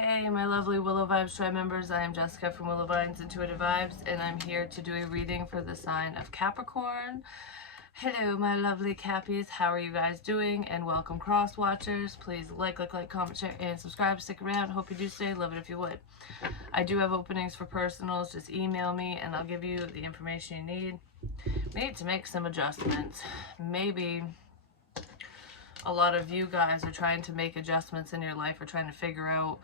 Hey, my lovely Willow Vibes tribe members. I am Jessica from Willow Vibes Intuitive Vibes, and I'm here to do a reading for the sign of Capricorn. Hello, my lovely Cappies. How are you guys doing? And welcome, cross watchers. Please like, comment, share, and subscribe. Stick around. Hope you do stay. Love it if you would. I do have openings for personals. Just email me, and I'll give you the information you need. We need to make some adjustments. Maybe a lot of you guys are trying to make adjustments in your life or trying to figure out,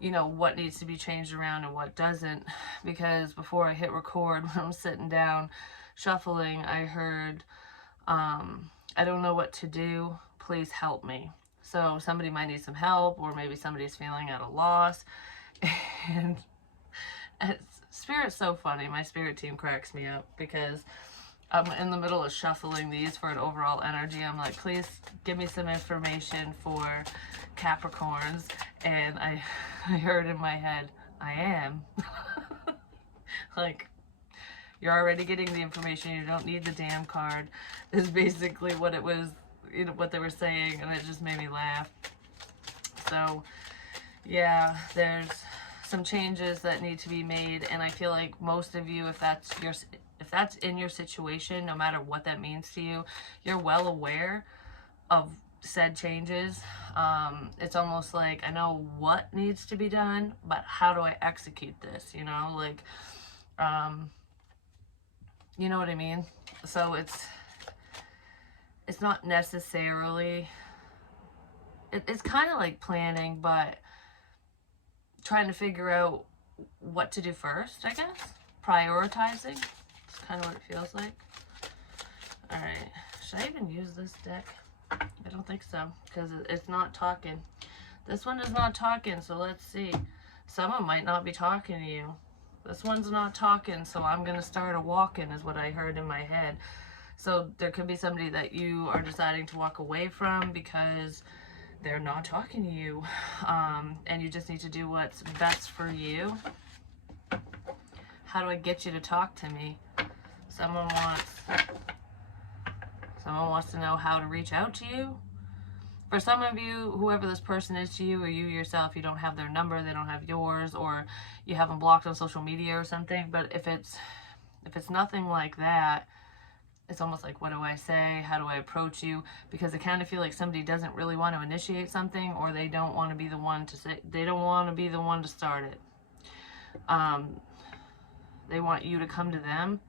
you know, what needs to be changed around and what doesn't. Because before I hit record, when I'm sitting down shuffling, I heard, I don't know what to do. Please help me. So somebody might need some help, or maybe somebody's feeling at a loss. And Spirit's so funny. My spirit team cracks me up because I'm in the middle of shuffling these for an overall energy. I'm like, please give me some information for Capricorns. And I heard in my head, I am. Like, you're already getting the information. You don't need the damn card, is basically what it was, you know, what they were saying. And it just made me laugh. So, yeah, there's some changes that need to be made. And I feel like most of you, if that's in your situation, no matter what that means to you, you're well aware of said changes. It's almost like I know what needs to be done, but how do I execute this? You know, like, you know what I mean? So it's not necessarily, it's kind of like planning, but trying to figure out what to do first, I guess. Prioritizing. It's kind of what it feels like. Alright, should I even use this deck? I don't think so, because it's not talking. This one is not talking, so let's see. Someone might not be talking to you. This one's not talking, so I'm going to start a walking, is what I heard in my head. So there could be somebody that you are deciding to walk away from because they're not talking to you. And you just need to do what's best for you. How do I get you to talk to me? Someone wants to know how to reach out to you. For some of you, whoever this person is to you, or you yourself, you don't have their number, they don't have yours, or you have them blocked on social media or something. But if it's nothing like that, it's almost like, what do I say? How do I approach you? Because I kind of feel like somebody doesn't really want to initiate something, or they don't want to be the one to say, they don't want to be the one to start it. They want you to come to them.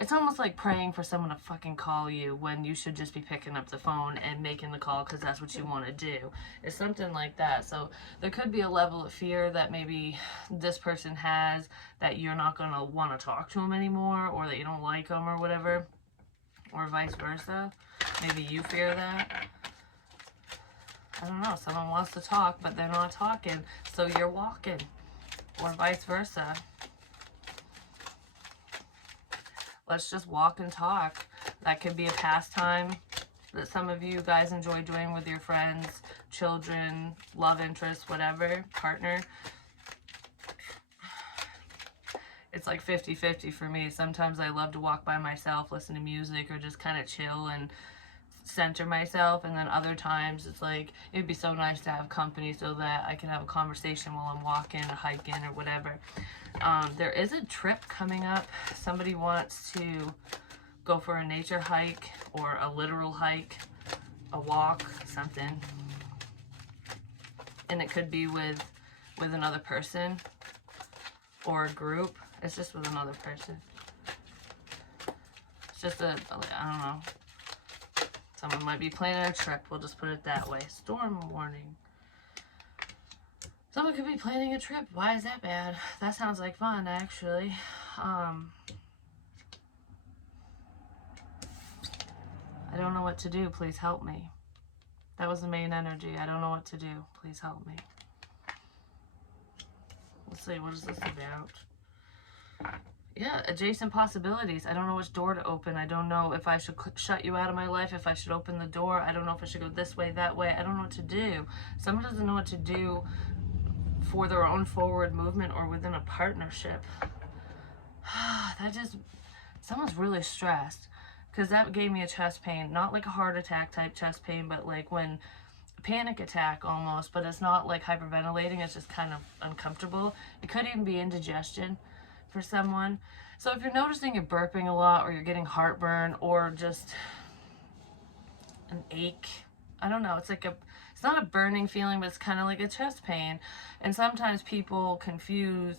It's almost like praying for someone to fucking call you when you should just be picking up the phone and making the call because that's what you want to do. It's something like that. So there could be a level of fear that maybe this person has, that you're not going to want to talk to them anymore, or that you don't like them or whatever, or vice versa. Maybe you fear that. I don't know. Someone wants to talk, but they're not talking, so you're walking, or vice versa. Let's just walk and talk. That could be a pastime that some of you guys enjoy doing with your friends, children, love interest, whatever, partner. It's like 50-50 for me. Sometimes I love to walk by myself, listen to music, or just kind of chill and center myself. And then other times it's like, it'd be so nice to have company so that I can have a conversation while I'm walking or hiking or whatever. There is a trip coming up. Somebody wants to go for a nature hike, or a literal hike, a walk, something. And it could be with another person or a group. It's just with another person. It's just I don't know. Someone might be planning a trip. We'll just put it that way. Storm warning. Someone could be planning a trip. Why is that bad? That sounds like fun, actually. I don't know what to do. Please help me. That was the main energy. I don't know what to do. Please help me. Let's see. What is this about? Yeah, adjacent possibilities. I don't know which door to open. I don't know if I should shut you out of my life, if I should open the door. I don't know if I should go this way, that way. I don't know what to do. Someone doesn't know what to do for their own forward movement or within a partnership. Someone's really stressed, because that gave me a chest pain. Not like a heart attack type chest pain, but like when panic attack almost, but it's not like hyperventilating, it's just kind of uncomfortable. It could even be indigestion for someone. So if you're noticing you're burping a lot, or you're getting heartburn, or just an ache, I don't know, it's not a burning feeling, but it's kind of like a chest pain. And sometimes people confuse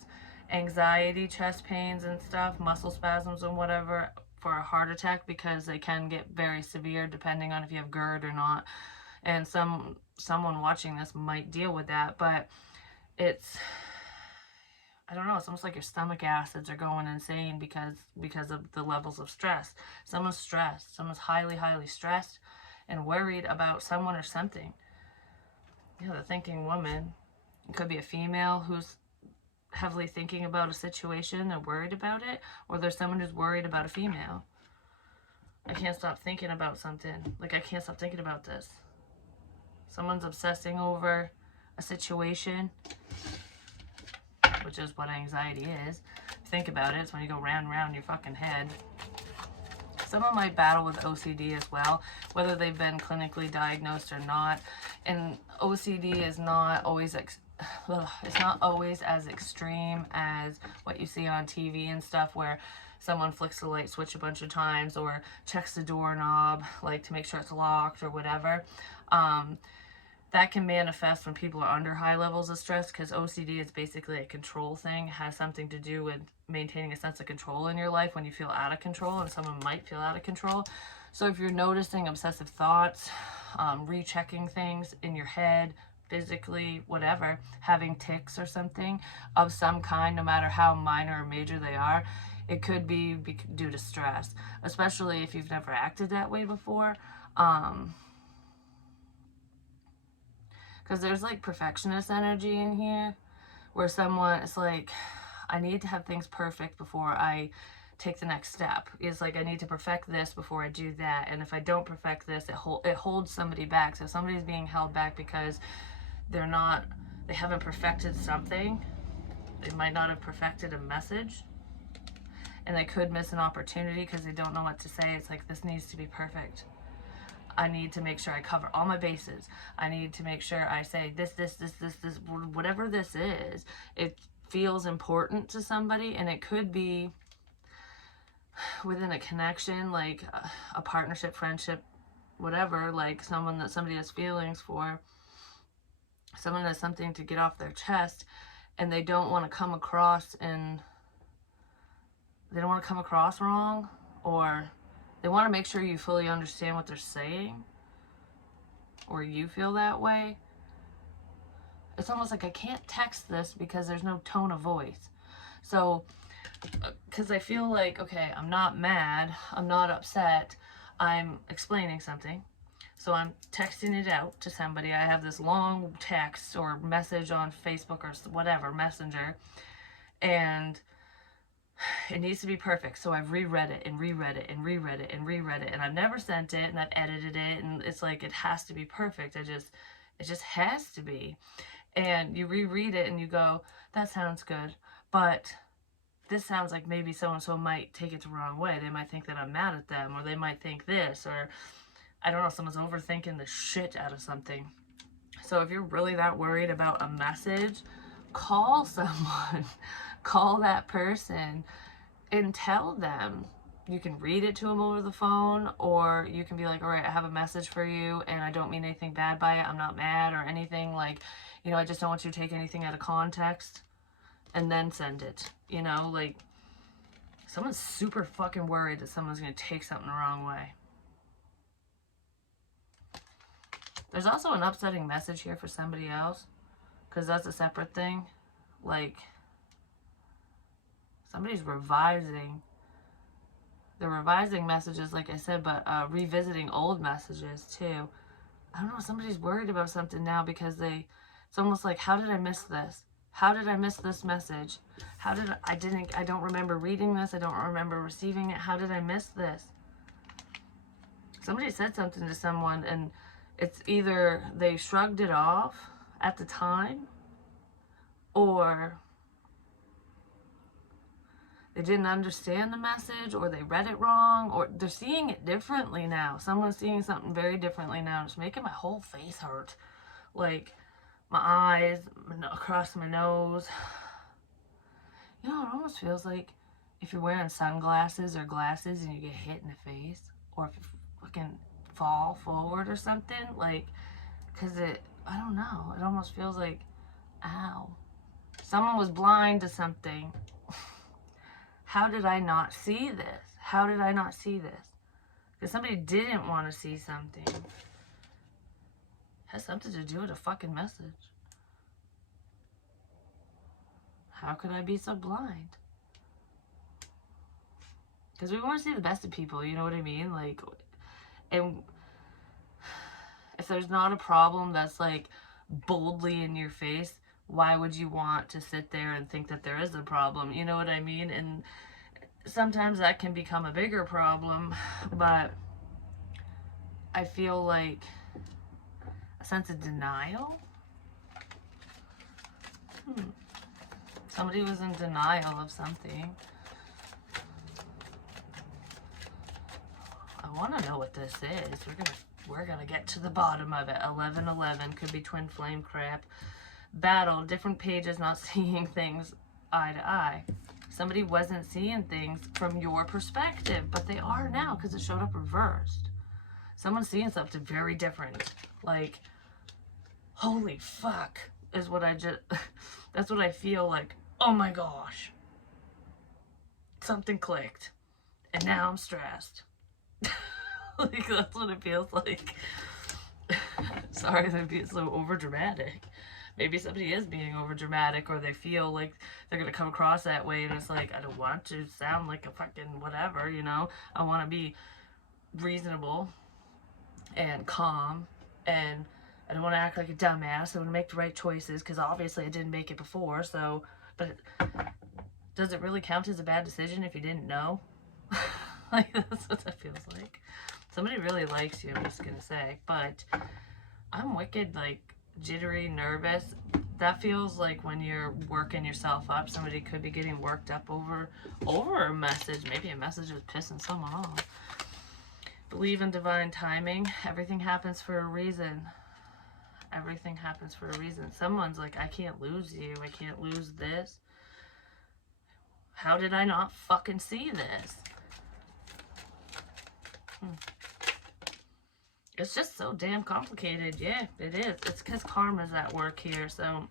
anxiety, chest pains and stuff, muscle spasms and whatever, for a heart attack, because they can get very severe depending on if you have GERD or not. And someone watching this might deal with that, but it's, I don't know, it's almost like your stomach acids are going insane because of the levels of stress. Someone's stressed. Someone's highly, highly stressed and worried about someone or something. Yeah, the thinking woman. It could be a female who's heavily thinking about a situation and worried about it, or there's someone who's worried about a female. I can't stop thinking about something. Like, I can't stop thinking about this. Someone's obsessing over a situation, which is what anxiety is. Think about it. It's when you go round and round in your fucking head. Someone might battle with OCD as well, whether they've been clinically diagnosed or not. And OCD is not always it's not always as extreme as what you see on TV and stuff, where someone flicks the light switch a bunch of times or checks the doorknob, like, to make sure it's locked or whatever. That can manifest when people are under high levels of stress, because OCD is basically a control thing. It has something to do with maintaining a sense of control in your life when you feel out of control, and someone might feel out of control. So if you're noticing obsessive thoughts, rechecking things in your head, physically, whatever, having tics or something of some kind, no matter how minor or major they are, it could be due to stress, especially if you've never acted that way before. Because there's like perfectionist energy in here, where someone, it's like, I need to have things perfect before I take the next step. It's like, I need to perfect this before I do that, and if I don't perfect this, it holds somebody back. So somebody's being held back because they haven't perfected something. They might not have perfected a message, and they could miss an opportunity because they don't know what to say. It's like, this needs to be perfect. I need to make sure I cover all my bases. I need to make sure I say this, whatever this is. It feels important to somebody, and it could be within a connection, like a partnership, friendship, whatever, like someone that somebody has feelings for, someone has something to get off their chest, and they don't want to come across wrong, or they want to make sure you fully understand what they're saying, or you feel that way. It's almost like, I can't text this because there's no tone of voice. So, because I feel like, okay, I'm not mad, I'm not upset, I'm explaining something. So I'm texting it out to somebody. I have this long text or message on Facebook or whatever, Messenger, and it needs to be perfect. So I've reread it and reread it and reread it and reread it, and I've never sent it, and I've edited it, and it's like, it has to be perfect. It just has to be. And you reread it and you go, that sounds good, but this sounds like maybe so-and-so might take it the wrong way. They might think that I'm mad at them, or they might think this, or I don't know, someone's overthinking the shit out of something. So if you're really that worried about a message, call someone. Call that person and tell them. You can read it to them over the phone, or you can be like, all right, I have a message for you, and I don't mean anything bad by it. I'm not mad or anything. Like, I just don't want you to take anything out of context, and then send it. Like, someone's super fucking worried that someone's going to take something the wrong way. There's also an upsetting message here for somebody else, because that's a separate thing. Like, somebody's revising. They're revising messages, like I said, but revisiting old messages too. I don't know, somebody's worried about something now because it's almost like, how did I miss this? How did I miss this message? I don't remember reading this. I don't remember receiving it. How did I miss this? Somebody said something to someone, and it's either they shrugged it off at the time, or they didn't understand the message, or they read it wrong, or they're seeing it differently now. Someone's seeing something very differently now. It's making my whole face hurt. like my eyes, across my nose. You know, it almost feels like if you're wearing sunglasses or glasses and you get hit in the face, or if you fucking fall forward or something, like, because I don't know, it almost feels like, ow. Someone was blind to something. How did I not see this? How did I not see this? Because somebody didn't want to see something. It has something to do with a fucking message. How could I be so blind? Because we want to see the best of people, you know what I mean? Like, and if there's not a problem that's like boldly in your face, why would you want to sit there and think that there is a problem? You know what I mean? And sometimes that can become a bigger problem, but I feel like a sense of denial. Somebody was in denial of something. I want to know what this is. We're gonna get to the bottom of it. 1111 could be twin flame crap. Battle, different pages, not seeing things eye to eye. Somebody wasn't seeing things from your perspective, but they are now because it showed up reversed. Someone's seeing something very different. Like, holy fuck, is what I just, that's what I feel like. Oh my gosh. Something clicked. And now I'm stressed. Like, that's what it feels like. Sorry to be so over dramatic. Maybe somebody is being over dramatic, or they feel like they're gonna come across that way, and it's like, I don't want to sound like a fucking whatever, you know? I want to be reasonable and calm, and I don't want to act like a dumbass. I want to make the right choices, because obviously I didn't make it before, so, but does it really count as a bad decision if you didn't know? Like, that's what that feels like. Somebody really likes you, I'm just gonna say, but I'm wicked, like, jittery, nervous. That feels like when you're working yourself up. Somebody could be getting worked up over a message. Maybe a message is pissing someone off. Believe in divine timing. Everything happens for a reason. Everything happens for a reason. Someone's like, I can't lose you. I can't lose this. How did I not fucking see this? It's just so damn complicated. Yeah, it is. It's because karma's at work here. So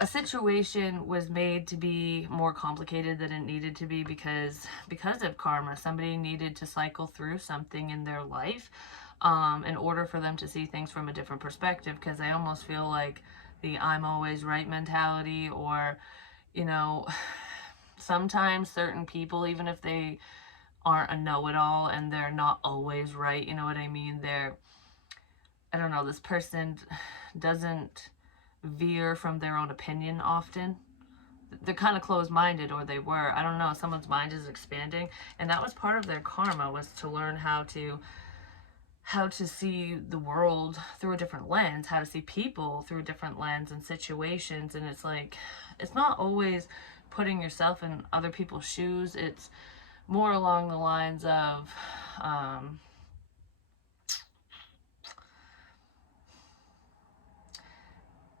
a situation was made to be more complicated than it needed to be because of karma. Somebody needed to cycle through something in their life in order for them to see things from a different perspective, because I almost feel like the I'm always right mentality, or, you know, sometimes certain people, even if they aren't a know-it-all and they're not always right, you know what I mean? I don't know, this person doesn't veer from their own opinion often. They're kind of closed-minded, or they were. I don't know, someone's mind is expanding, and that was part of their karma, was to learn how to see the world through a different lens, how to see people through a different lens and situations. And it's like, it's not always putting yourself in other people's shoes. It's more along the lines of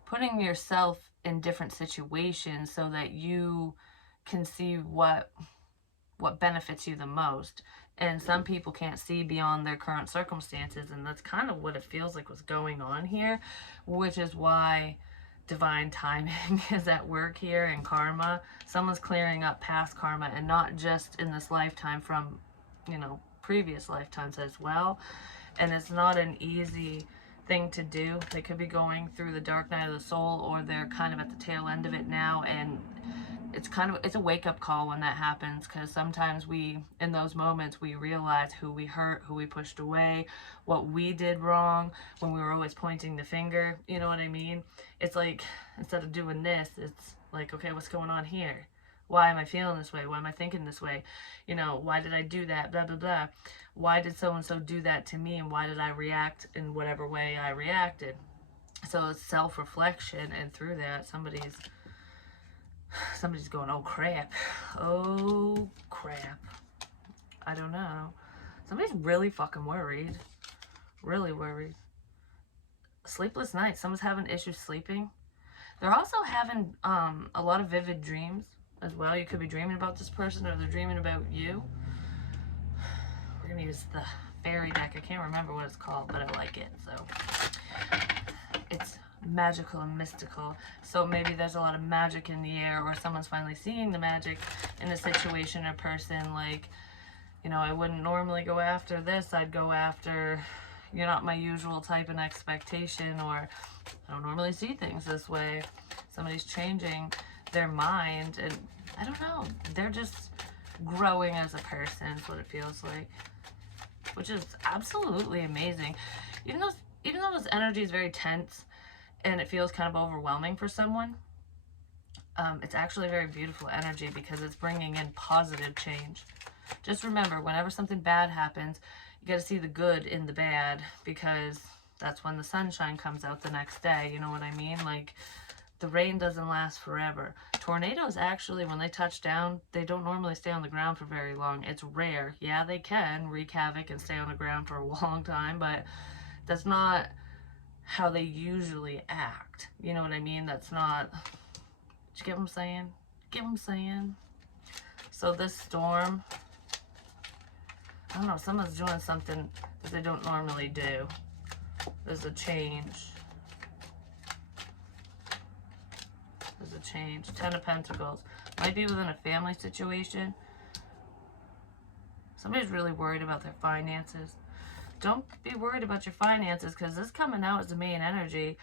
putting yourself in different situations so that you can see what benefits you the most. And some people can't see beyond their current circumstances, and that's kind of what it feels like was going on here, which is why divine timing is at work here in karma. Someone's clearing up past karma, and not just in this lifetime, from, you know, previous lifetimes as well. And it's not an easy thing to do. They could be going through the dark night of the soul, or they're kind of at the tail end of it now, and it's a wake-up call when that happens, because sometimes in those moments, we realize who we hurt, who we pushed away, what we did wrong, when we were always pointing the finger, you know what I mean? It's like, instead of doing this, it's like, okay, what's going on here? Why am I feeling this way? Why am I thinking this way? You know, why did I do that? Blah, blah, blah. Why did so-and-so do that to me? And why did I react in whatever way I reacted? So it's self-reflection, and through that, somebody's going, oh crap, oh crap. I don't know. Somebody's really fucking worried. Really worried. sleepless nights. Someone's having issues sleeping. They're also having a lot of vivid dreams as well. You could be dreaming about this person, or they're dreaming about you. We're going to use the fairy deck. I can't remember what it's called, but I like it. So it's magical and mystical. So maybe there's a lot of magic in the air, or someone's finally seeing the magic in a situation or person. Like, you know, I wouldn't normally go after this. I'd go after, you're not my usual type and expectation, or I don't normally see things this way. Somebody's changing their mind, and I don't know, they're just growing as a person is what it feels like, which is absolutely amazing. Even though this energy is very tense and it feels kind of overwhelming for someone, it's actually a very beautiful energy because it's bringing in positive change. Just remember, whenever something bad happens, you got to see the good in the bad, because that's when the sunshine comes out the next day. You know what I mean? Like, the rain doesn't last forever. Tornadoes, actually, when they touch down, they don't normally stay on the ground for very long. It's rare. Yeah, they can wreak havoc and stay on the ground for a long time, but that's not how they usually act. You know what I mean? That's not... Did you get what I'm saying? Get what I'm saying? So this storm, I don't know, someone's doing something that they don't normally do. There's a change. There's a change. 10 of Pentacles. Might be within a family situation. Somebody's really worried about their finances. Don't be worried about your finances, because this coming out as the main energy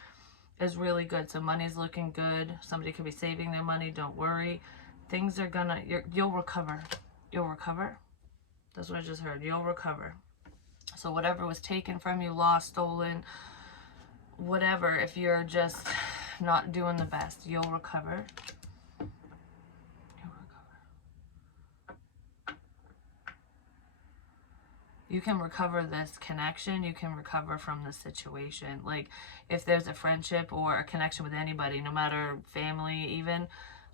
is really good. So money's looking good. Somebody could be saving their money. Don't worry. Things are gonna... You'll recover. You'll recover. That's what I just heard. You'll recover. So whatever was taken from you, lost, stolen, whatever, if you're just not doing the best, you'll recover. You'll recover. You can recover this connection. You can recover from this situation. Like, if there's a friendship or a connection with anybody, no matter family even,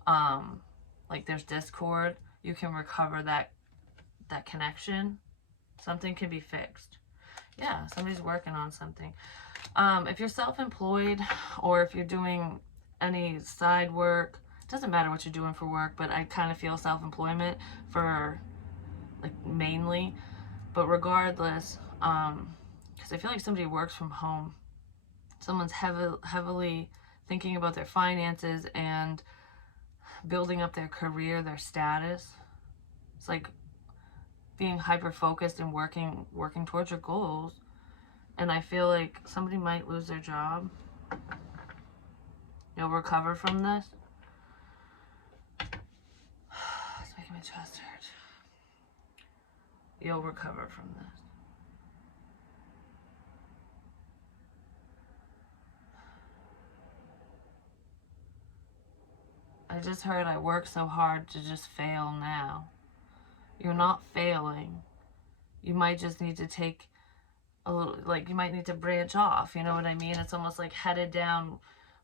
like there's discord, you can recover that connection. Something can be fixed. Yeah, somebody's working on something. If you're self-employed, or if you're doing any side work, it doesn't matter what you're doing for work, but I kind of feel self-employment for, like, mainly. But regardless, because I feel like somebody works from home. Someone's heavily thinking about their finances and building up their career, their status. It's like being hyper-focused and working towards your goals. And I feel like somebody might lose their job. You'll recover from this. It's making my chest hurt. You'll recover from this. I just heard I work so hard to just fail now. You're not failing. You might just need to take a little, like, you might need to branch off, you know what I mean? It's almost like headed down,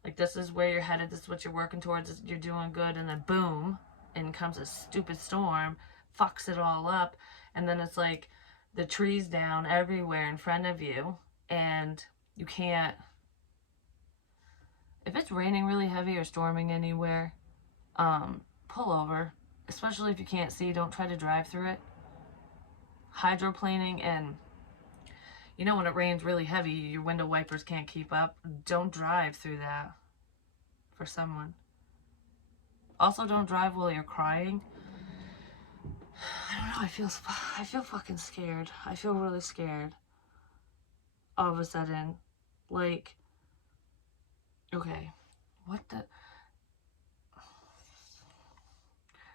like this is where you're headed, this is what you're working towards, you're doing good, and then boom, in comes a stupid storm, fucks it all up, and then it's like the trees down everywhere in front of you, and you can't, if it's raining really heavy or storming anywhere, pull over, especially if you can't see. Don't try to drive through it. Hydroplaning, and you know when it rains really heavy, your window wipers can't keep up. Don't drive through that for someone. Also, don't drive while you're crying. I don't know, I feel fucking scared. I feel really scared. All of a sudden. Like, okay, what the...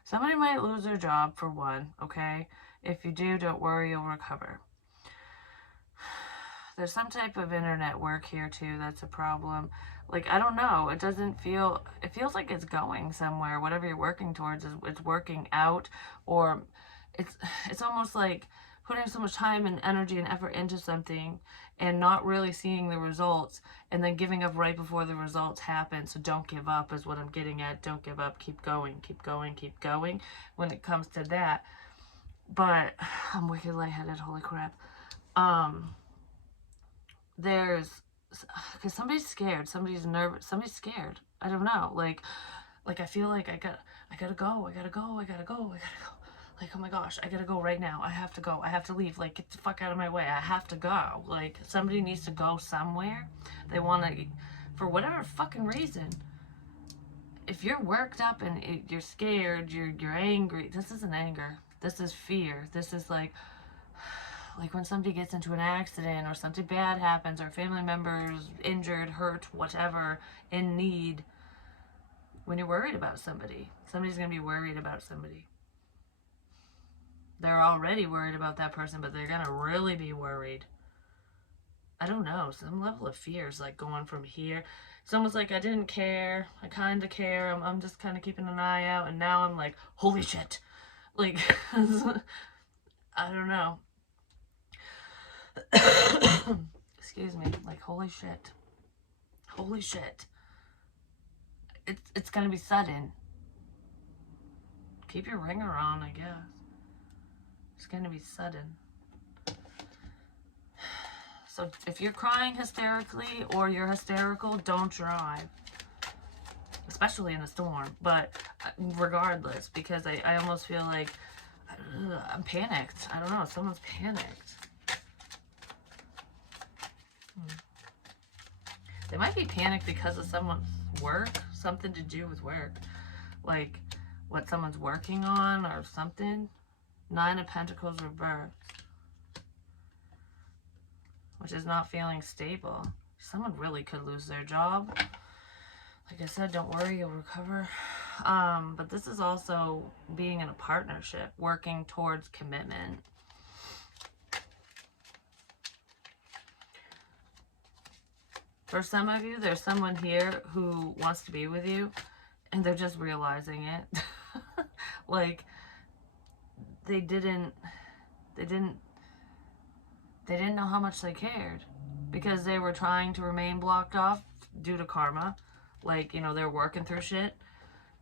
Somebody might lose their job, for one, okay? If you do, don't worry, you'll recover. There's some type of internet work here, too, that's a problem. Like, I don't know, it doesn't feel... It feels like it's going somewhere. Whatever you're working towards, it's working out, or it's almost like putting so much time and energy and effort into something and not really seeing the results, and then giving up right before the results happen. So don't give up is what I'm getting at. Don't give up. Keep going. Keep going. Keep going when it comes to that. But I'm wicked lightheaded. Holy crap. There's because somebody's scared, somebody's nervous, somebody's scared. I don't know. Like I feel like I gotta go. Like, oh my gosh, I gotta go right now. I have to go. I have to leave. Like, get the fuck out of my way. I have to go. Like, somebody needs to go somewhere. They want to, for whatever fucking reason. If you're worked up and you're scared, you're angry. This isn't anger. This is fear. This is like when somebody gets into an accident or something bad happens or a family member's injured, hurt, whatever, in need. When you're worried about somebody, somebody's going to be worried about somebody. They're already worried about that person, but they're going to really be worried. I don't know. Some level of fear is like going from here. It's almost like I didn't care. I kind of care. I'm just kind of keeping an eye out. And now I'm like, holy shit. Like, I don't know. Excuse me. Like, holy shit. Holy shit. It's going to be sudden. Keep your ringer on, I guess. It's going to be sudden. So if you're crying hysterically or you're hysterical, don't drive. Especially in a storm. But regardless, because I almost feel like I'm panicked. I don't know. Someone's panicked. They might be panicked because of someone's work. Something to do with work. Like what someone's working on or something. 9 of Pentacles reversed. Which is not feeling stable. Someone really could lose their job. Like I said, don't worry, you'll recover. But this is also being in a partnership, working towards commitment. For some of you, there's someone here who wants to be with you, and they're just realizing it. Like, they didn't know how much they cared because they were trying to remain blocked off due to karma. Like, you know, they're working through shit,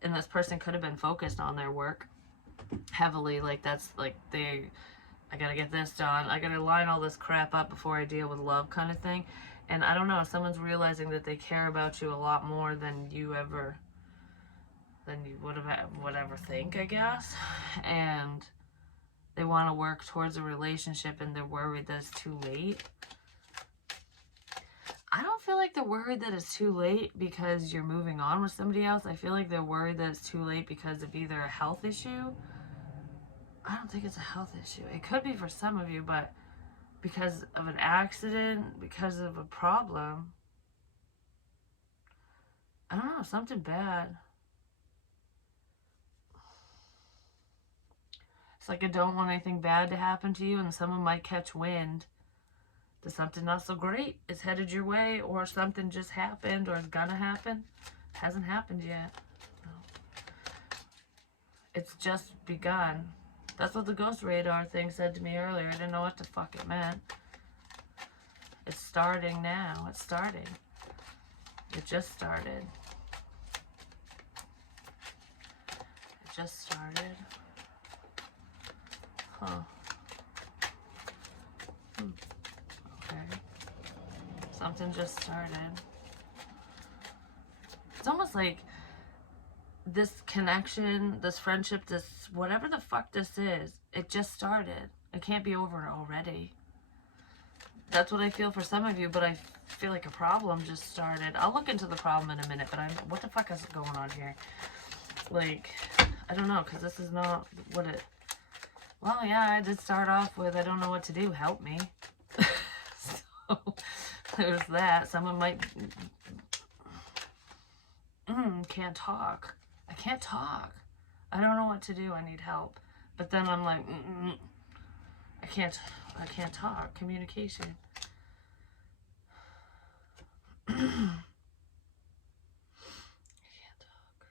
and this person could have been focused on their work heavily. Like, that's like I gotta get this done. I gotta line all this crap up before I deal with love kind of thing. And I don't know, someone's realizing that they care about you a lot more than you would ever think, I guess. And they want to work towards a relationship, and they're worried that it's too late. I don't feel like they're worried that it's too late because you're moving on with somebody else. I feel like they're worried that it's too late because of either a health issue. I don't think it's a health issue. It could be for some of you, but because of an accident, because of a problem. I don't know, something bad. It's like I don't want anything bad to happen to you, and someone might catch wind that something not so great is headed your way, or something just happened, or is gonna happen. Hasn't happened yet. No. It's just begun. That's what the ghost radar thing said to me earlier. I didn't know what the fuck it meant. It's starting now. It's starting. It just started. It just started. Huh. Okay. Something just started. It's almost like this connection, this friendship, this whatever the fuck this is, it just started. It can't be over already. That's what I feel for some of you, but I feel like a problem just started. I'll look into the problem in a minute, but what the fuck is going on here? Like, I don't know, because this is not what it... Well, yeah, I did start off with, I don't know what to do, help me. So, there's that. Someone might... can't talk. I can't talk. I don't know what to do, I need help. But then I'm like, I can't talk. Communication. I can't talk.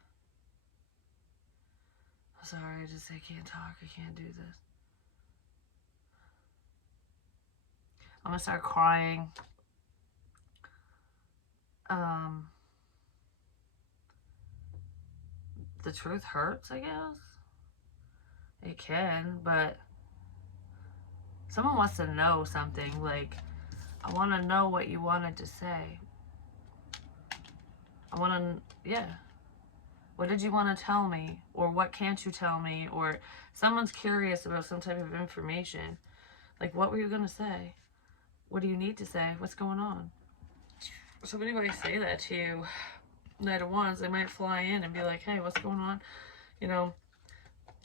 I'm sorry, I can't talk. I can't do this. I'm gonna start crying. The truth hurts, I guess. It can, but someone wants to know something. Like, I want to know what you wanted to say. I want to, yeah. What did you want to tell me? Or what can't you tell me? Or someone's curious about some type of information. Like, what were you going to say? What do you need to say? What's going on? Somebody might say that to you. Knight of Wands, they might fly in and be like, hey, what's going on? You know,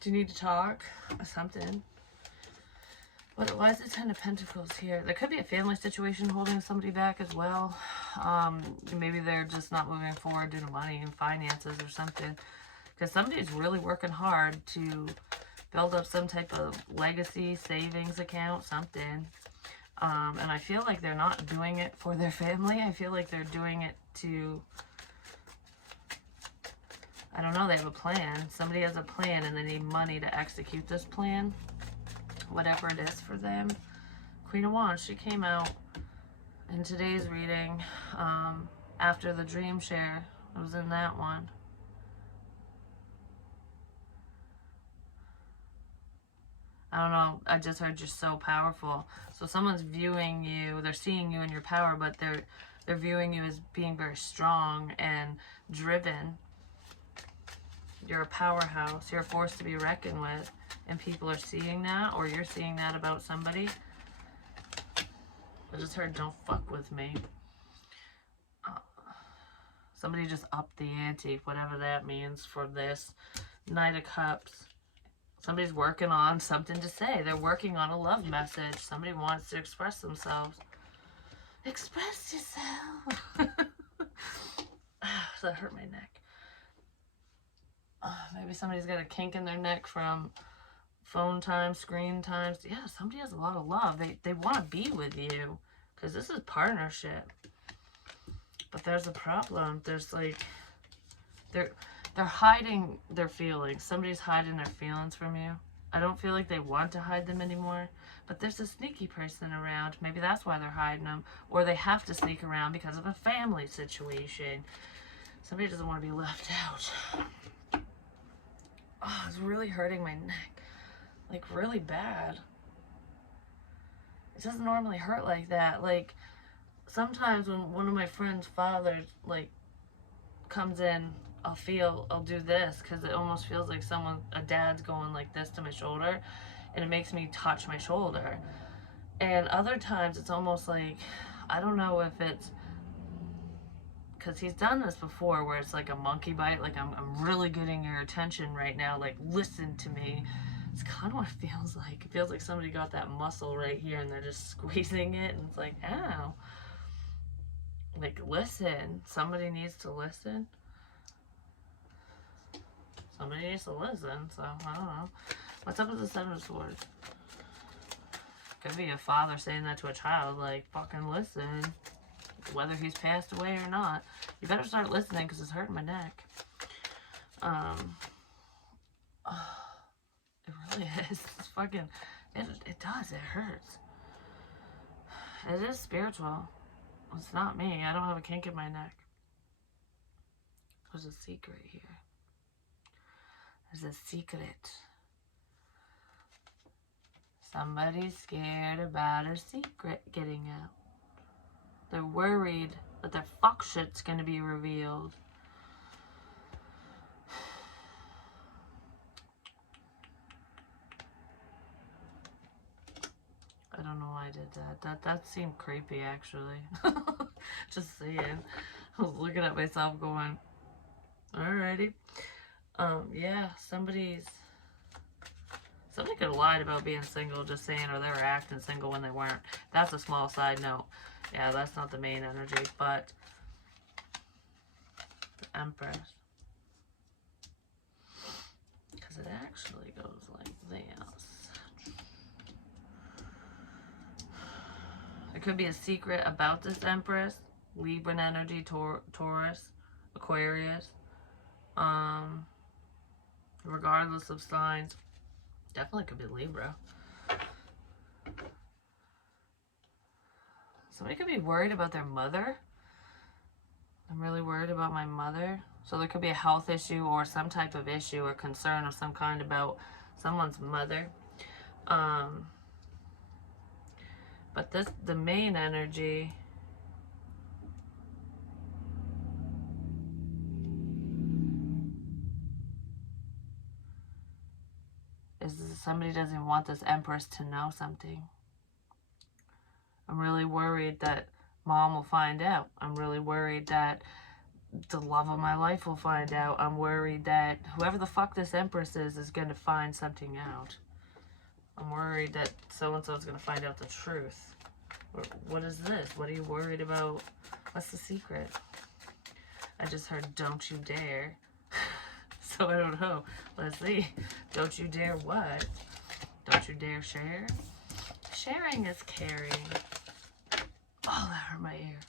do you need to talk? Or something. Why is the Ten of Pentacles here? There could be a family situation holding somebody back as well. Maybe they're just not moving forward due to money and finances or something. Because somebody's really working hard to build up some type of legacy, savings account, something. And I feel like they're not doing it for their family. I feel like they're doing it to... I don't know, they have a plan. Somebody has a plan and they need money to execute this plan. Whatever it is for them. Queen of Wands, she came out in today's reading after the dream share. It was in that one. I don't know, I just heard you're so powerful. So someone's viewing you, they're seeing you in your power, but they're viewing you as being very strong and driven. You're a powerhouse. You're a force to be reckoned with. And people are seeing that, or you're seeing that about somebody. I just heard, don't fuck with me. Somebody just upped the ante, whatever that means for this. Knight of Cups. Somebody's working on something to say. They're working on a love message. Somebody wants to express themselves. Express yourself. That hurt my neck. Maybe somebody's got a kink in their neck from phone time, screen times. Yeah, somebody has a lot of love. They want to be with you because this is partnership. But there's a problem. There's like, they're hiding their feelings. Somebody's hiding their feelings from you. I don't feel like they want to hide them anymore. But there's a sneaky person around. Maybe that's why they're hiding them. Or they have to sneak around because of a family situation. Somebody doesn't want to be left out. Oh, it's really hurting my neck. Like, really bad. It doesn't normally hurt like that. Like, sometimes when one of my friend's fathers, like, comes in, I'll do this, because it almost feels like a dad's going like this to my shoulder, and it makes me touch my shoulder. And other times, it's almost like, I don't know if it's, because he's done this before, where it's like a monkey bite, like, I'm really getting your attention right now, like, listen to me. It's kind of what it feels like. It feels like somebody got that muscle right here, and they're just squeezing it, and it's like, ow. Like, listen. Somebody needs to listen. Somebody needs to listen, so, I don't know. What's up with the Seven of Swords? Could be a father saying that to a child, like, fucking listen. Whether he's passed away or not. You better start listening, because it's hurting my neck. It really is. It's fucking, it does, it hurts. It is spiritual. It's not me. I don't have a kink in my neck. There's a secret here. There's a secret. Somebody's scared about a secret getting out. They're worried that their fuck shit's gonna be revealed. I don't know why I did that. That seemed creepy, actually. Just saying. I was looking at myself going, alrighty. Yeah, somebody could have lied about being single, just saying, or they were acting single when they weren't. That's a small side note. Yeah, that's not the main energy, but the Empress. Because it actually goes like this. There could be a secret about this Empress. Libra energy, Taurus, Aquarius. Regardless of signs. Definitely could be Libra. Somebody could be worried about their mother. I'm really worried about my mother. So there could be a health issue or some type of issue or concern of some kind about someone's mother. But this, the main energy is somebody doesn't want this Empress to know something. I'm really worried that Mom will find out. I'm really worried that the love of my life will find out. I'm worried that whoever the fuck this Empress is going to find something out. I'm worried that so-and-so is going to find out the truth. What is this? What are you worried about? What's the secret? I just heard, don't you dare. So I don't know. Let's see. Don't you dare what? Don't you dare share? Sharing is caring. Oh, that hurt my ear.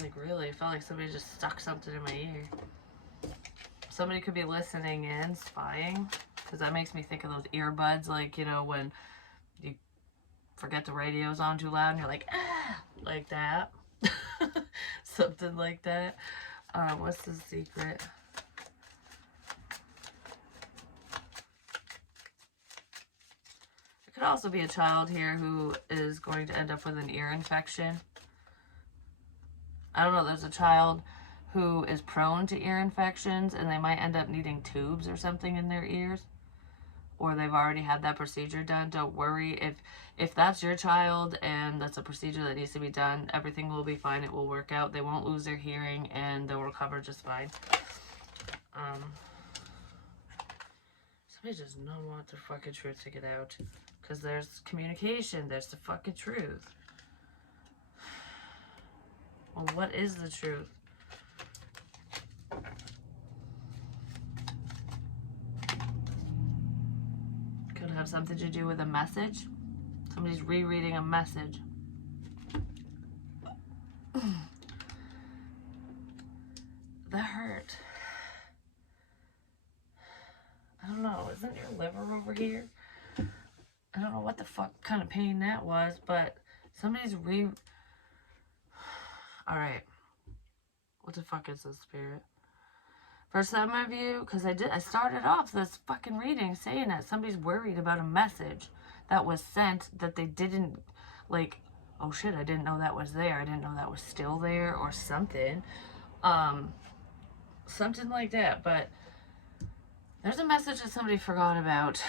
Like, really, it felt like somebody just stuck something in my ear. Somebody could be listening in, spying, because that makes me think of those earbuds, like, you know, when you forget the radio's on too loud and you're like, ah, like that. Something like that. What's the secret? It could also be a child here who is going to end up with an ear infection. I don't know, there's a child who is prone to ear infections and they might end up needing tubes or something in their ears. Or they've already had that procedure done. Don't worry. If that's your child and that's a procedure that needs to be done, everything will be fine. It will work out. They won't lose their hearing and they'll recover just fine. Somebody does not want the fucking truth to get out. Because there's communication. There's the fucking truth. Well, what is the truth? Could have something to do with a message. Somebody's rereading a message. That hurt. I don't know. Isn't your liver over here? I don't know what the fuck kind of pain that was, but somebody's Alright. What the fuck is this, Spirit? For some of you, because I started off this fucking reading saying that somebody's worried about a message that was sent that they didn't, like, oh shit, I didn't know that was there. I didn't know that was still there or something. Something like that. But there's a message that somebody forgot about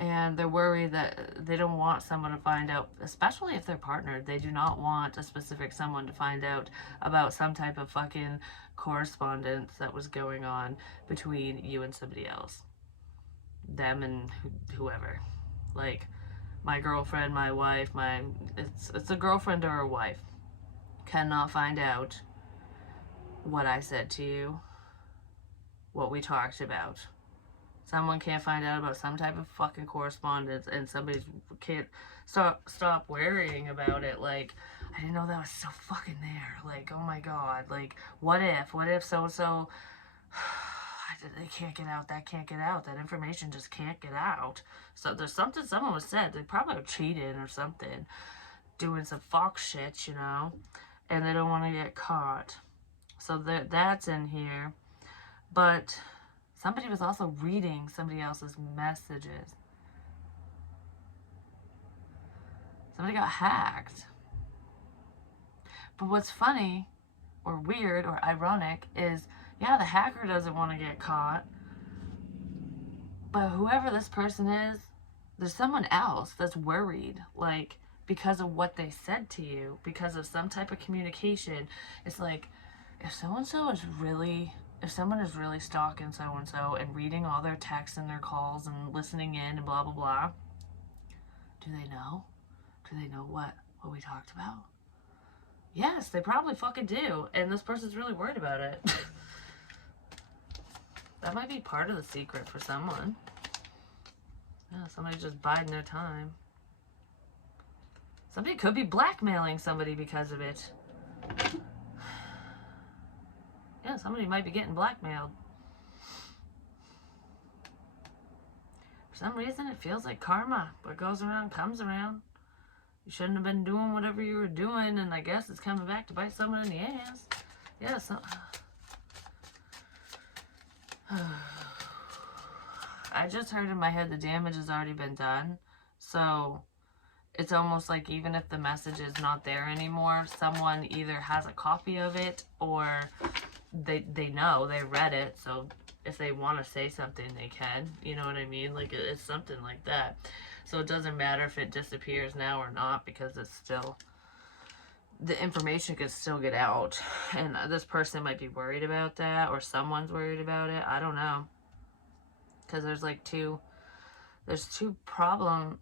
and they're worried that they don't want someone to find out, especially if they're partnered. They do not want a specific someone to find out about some type of fucking correspondence that was going on between you and somebody else. Them and whoever. Like, my girlfriend, my wife, it's a girlfriend or a wife cannot find out what I said to you, what we talked about. Someone can't find out about some type of fucking correspondence and somebody can't stop worrying about it. Like, I didn't know that was so fucking there. Like, oh my god. Like, what if so-and-so, they can't get out, that can't get out, that information just can't get out. So there's something someone was said. They probably are cheating or something, doing some fox shit, you know, and they don't want to get caught. So that's in here. But somebody was also reading somebody else's messages. Somebody got hacked. But what's funny or weird or ironic is, yeah, the hacker doesn't want to get caught. But whoever this person is, there's someone else that's worried, like, because of what they said to you, because of some type of communication. It's like, if so-and-so is really... if someone is really stalking so-and-so and reading all their texts and their calls and listening in and blah, blah, blah, do they know? Do they know what we talked about? Yes, they probably fucking do. And this person's really worried about it. That might be part of the secret for someone. Yeah, somebody's just biding their time. Somebody could be blackmailing somebody because of it. Yeah, somebody might be getting blackmailed. For some reason, it feels like karma. What goes around comes around. You shouldn't have been doing whatever you were doing, and I guess it's coming back to bite someone in the ass. Yeah, I just heard in my head the damage has already been done. So it's almost like even if the message is not there anymore, someone either has a copy of it or they know, they read it, so if they want to say something, they can. You know what I mean? Like, it's something like that. So it doesn't matter if it disappears now or not, because it's still, the information could still get out. And this person might be worried about that, or someone's worried about it. I don't know. Because there's like there's two problems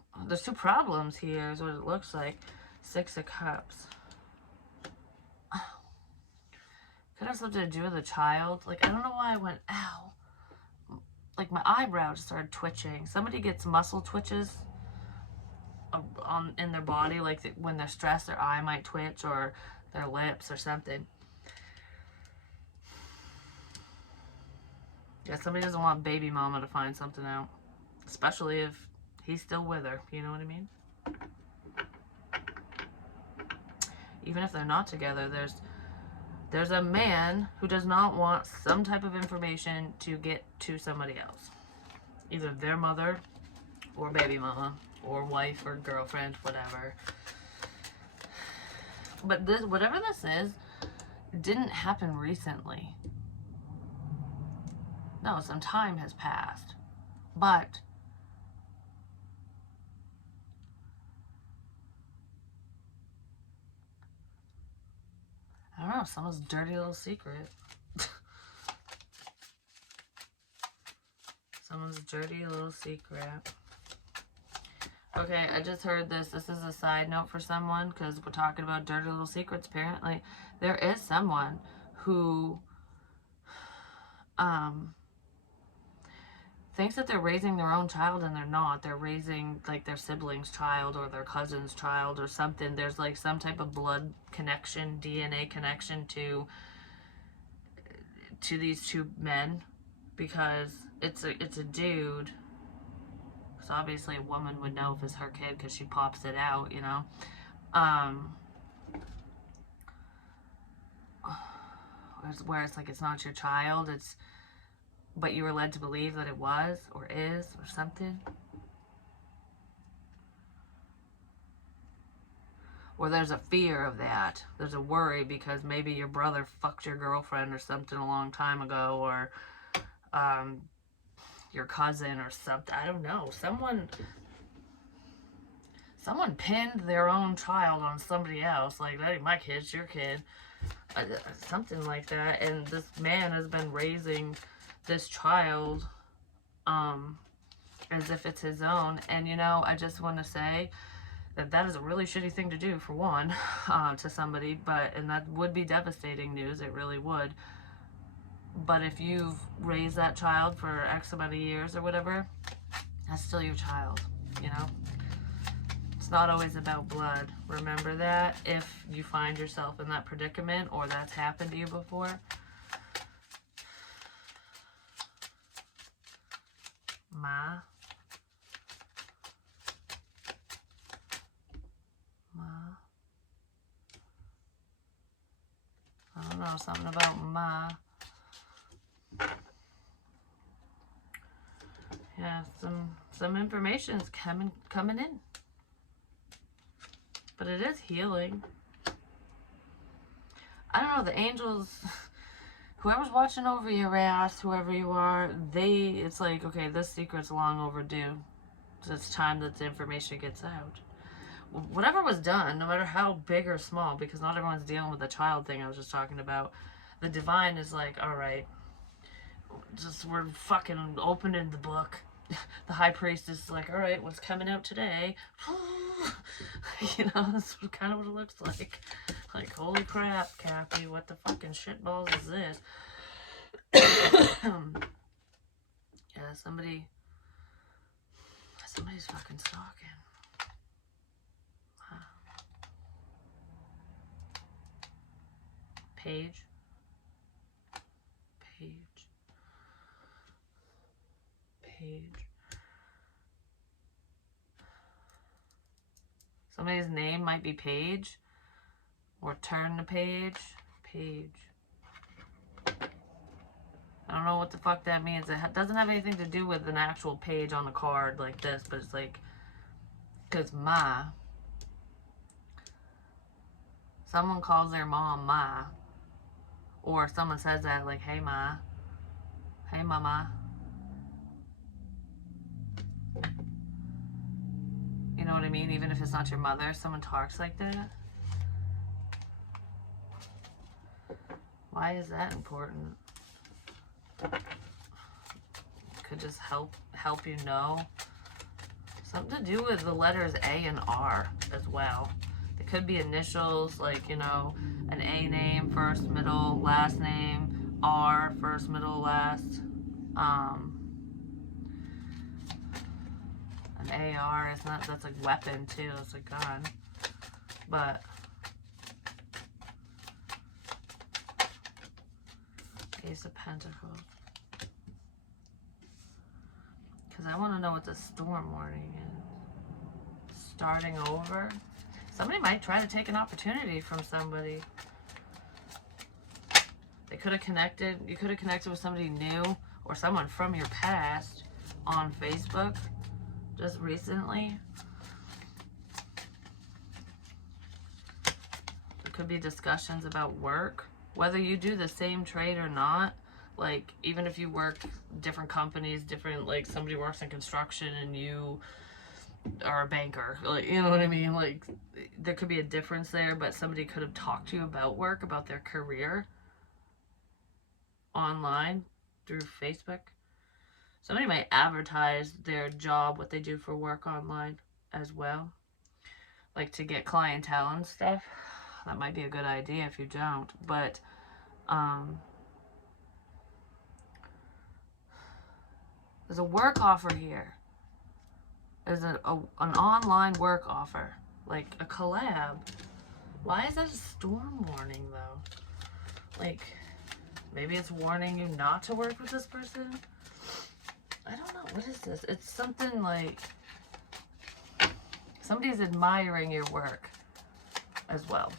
here is what it looks like. 6 of Cups. Could have something to do with a child. Like, I don't know why I went, ow. Like, my eyebrow just started twitching. Somebody gets muscle twitches in their body. Like, when they're stressed, their eye might twitch, or their lips or something. Yeah, somebody doesn't want baby mama to find something out. Especially if he's still with her. You know what I mean? Even if they're not together, there's a man who does not want some type of information to get to somebody else. Either their mother, or baby mama, or wife, or girlfriend, whatever. But this, whatever this is, didn't happen recently. No, some time has passed. But I don't know, someone's dirty little secret. Someone's dirty little secret. Okay, I just heard this. This is a side note for someone, because we're talking about dirty little secrets, apparently. There is someone who thinks that they're raising their own child, and they're not. They're raising, like, their sibling's child or their cousin's child or something. There's, like, some type of blood connection, DNA connection to these two men, because it's a dude. So obviously a woman would know if it's her kid, because she pops it out, you know. Where it's like, it's not your child, but you were led to believe that it was, or is, or something. Or there's a fear of that. There's a worry because maybe your brother fucked your girlfriend or something a long time ago, or your cousin or something. I don't know. Someone pinned their own child on somebody else. Like, that ain't my kid, it's your kid. Something like that. And this man has been raising this child as if it's his own. And, you know, I just want to say that is a really shitty thing to do, for one, to somebody. And that would be devastating news. It really would. But if you've raised that child for X amount of years or whatever, that's still your child, you know? It's not always about blood. Remember that if you find yourself in that predicament, or that's happened to you before. Ma. I don't know, something about Ma. Yeah, some information's coming in. But it is healing. I don't know, the angels, whoever's watching over your ass, whoever you are, it's like, okay, this secret's long overdue. So it's time that the information gets out. Whatever was done, no matter how big or small, because not everyone's dealing with the child thing I was just talking about. The divine is like, all right, we're fucking opening the book. The high priest is like, all right, what's coming out today? You know, that's kind of what it looks like. Like, holy crap, Cappy, what the fucking shitballs is this? Yeah, somebody's fucking stalking. Page. Somebody's name might be Page, or turn the page. Page. I don't know what the fuck that means. It doesn't have anything to do with an actual page on the card like this, but it's like, Because ma, someone calls their mom ma, or someone says that, like, hey ma, hey mama. You know what I mean? Even if it's not your mother, someone talks like that. Why is that important? Could just help you know. Something to do with the letters A and R as well. It could be initials, like, you know, an A name, first, middle, last name, R, first, middle, last. An AR is not, that's a weapon too, it's a gun. But Ace of Pentacles. Because I want to know what the storm warning is. Starting over. Somebody might try to take an opportunity from somebody. They could have connected. You could have connected with somebody new or someone from your past on Facebook just recently. There could be discussions about work. Whether you do the same trade or not, like, even if you work different companies, different, like, somebody works in construction and you are a banker, like, you know what I mean? Like, there could be a difference there, but somebody could have talked to you about work, about their career online through Facebook. Somebody might advertise their job, what they do for work online as well, like to get clientele and stuff. That might be a good idea if you don't, but there's a work offer here. There's an online work offer, like a collab. Why is that a storm warning though? Like, maybe it's warning you not to work with this person? I don't know. What is this? It's something like somebody's admiring your work as well.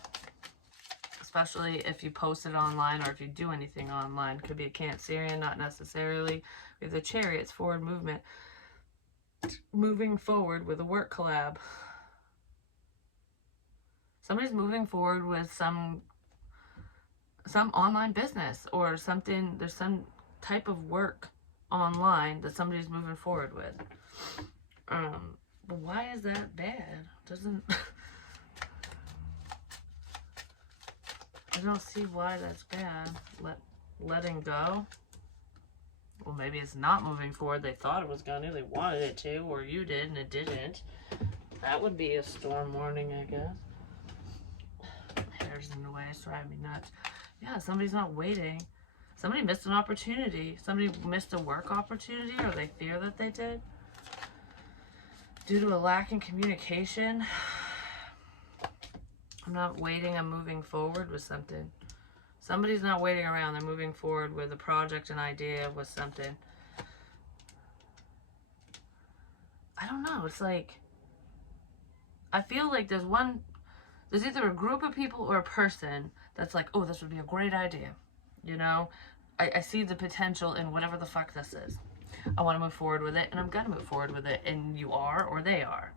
Especially if you post it online or if you do anything online. Could be a Cancerian, not necessarily. We have the Chariots, forward movement. Moving forward with a work collab. Somebody's moving forward with some online business or something. There's some type of work online that somebody's moving forward with. But why is that bad? Doesn't I don't see why that's bad. Letting go. Well, maybe it's not moving forward. They thought it was gonna. They wanted it to, or you did, and it didn't. That would be a storm warning, I guess. Hair's in the way, it's driving me nuts. Yeah, somebody's not waiting. Somebody missed an opportunity. Somebody missed a work opportunity, or they fear that they did. Due to a lack in communication. I'm not waiting, I'm moving forward with something. Somebody's not waiting around, they're moving forward with a project, an idea, with something. I don't know, it's like, I feel like there's either a group of people or a person that's like, oh, this would be a great idea. You know, I see the potential in whatever the fuck this is. I want to move forward with it, and I'm going to move forward with it, and you are, or they are.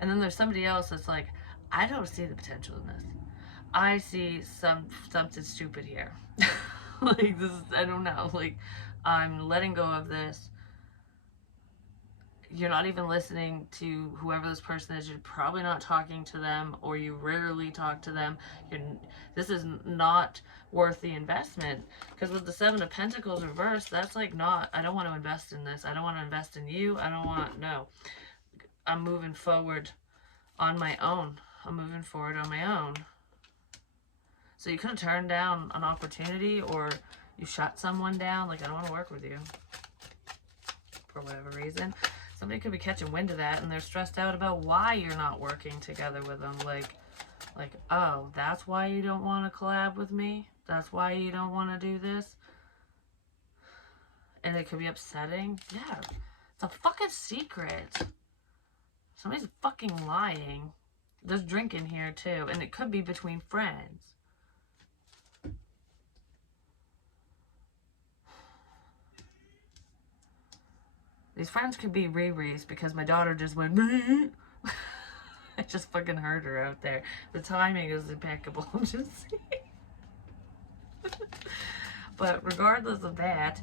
And then there's somebody else that's like, I don't see the potential in this. I see something stupid here. Like, this is, I don't know, like, I'm letting go of this. You're not even listening to whoever this person is. You're probably not talking to them, or you rarely talk to them. This is not worth the investment. Because with the Seven of Pentacles reversed, that's like not, I don't want to invest in this. I don't want to invest in you. I don't want, no. I'm moving forward on my own. I'm moving forward on my own. So you could have turned down an opportunity, or you shut someone down. Like, I don't want to work with you. For whatever reason. Somebody could be catching wind of that, and they're stressed out about why you're not working together with them. Like, oh, that's why you don't want to collab with me? That's why you don't want to do this? And it could be upsetting. Yeah, it's a fucking secret. Somebody's fucking lying. There's drinking here, too, and it could be between friends. These friends could be Riri's because my daughter just went, just fucking heard her out there. The timing is impeccable. I'm just saying. But regardless of that,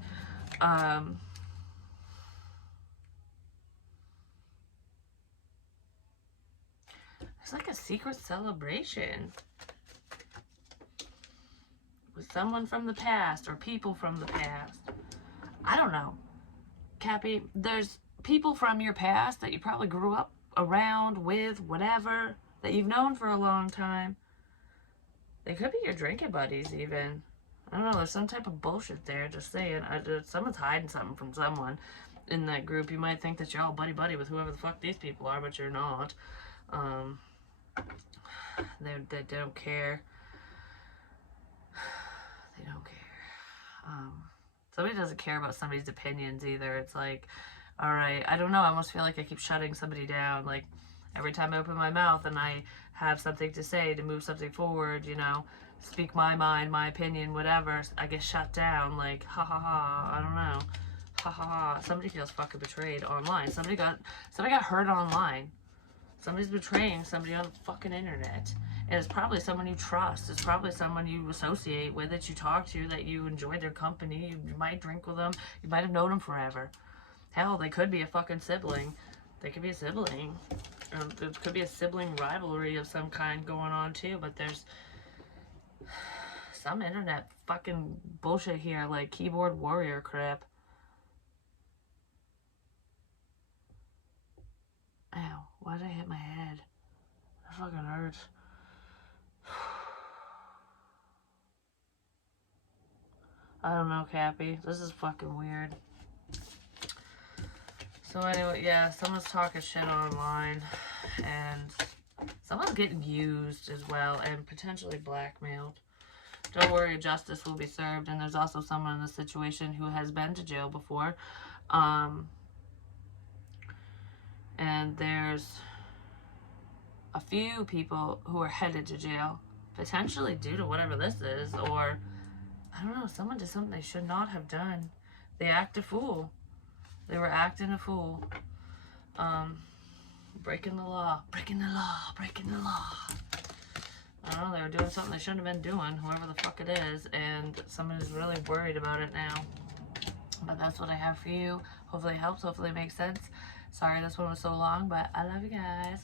there's like a secret celebration with someone from the past or people from the past. I don't know. Cappy, there's people from your past that you probably grew up around with, whatever, that you've known for a long time. They could be your drinking buddies even. I don't know, there's some type of bullshit there, just saying. Someone's hiding something from someone in that group. You might think that you're all buddy-buddy with whoever the fuck these people are, but you're not. They don't care. They don't care. Somebody doesn't care about somebody's opinions either. It's like, alright, I don't know, I almost feel like I keep shutting somebody down. Like, every time I open my mouth and I have something to say to move something forward, you know, speak my mind, my opinion, whatever, I get shut down. Like, ha ha ha, I don't know. Ha ha ha. Somebody feels fucking betrayed online. Somebody got hurt online. Somebody's betraying somebody on the fucking internet. And it's probably someone you trust. It's probably someone you associate with, that you talk to, that you enjoy their company. You might drink with them. You might have known them forever. Hell, they could be a fucking sibling. They could be a sibling. There could be a sibling rivalry of some kind going on too. But there's some internet fucking bullshit here, like keyboard warrior crap. Ow, why did I hit my head? That fucking hurts. I don't know, Cappy. This is fucking weird. So anyway, yeah, someone's talking shit online, and someone's getting used as well, and potentially blackmailed. Don't worry, justice will be served, and there's also someone in the situation who has been to jail before. And there's a few people who are headed to jail, potentially due to whatever this is, or, I don't know, someone did something they should not have done. They act a fool. They were acting a fool. Breaking the law. Breaking the law. Breaking the law. I don't know, they were doing something they shouldn't have been doing, whoever the fuck it is, and someone is really worried about it now. But that's what I have for you. Hopefully it helps. Hopefully it makes sense. Sorry this one was so long, but I love you guys.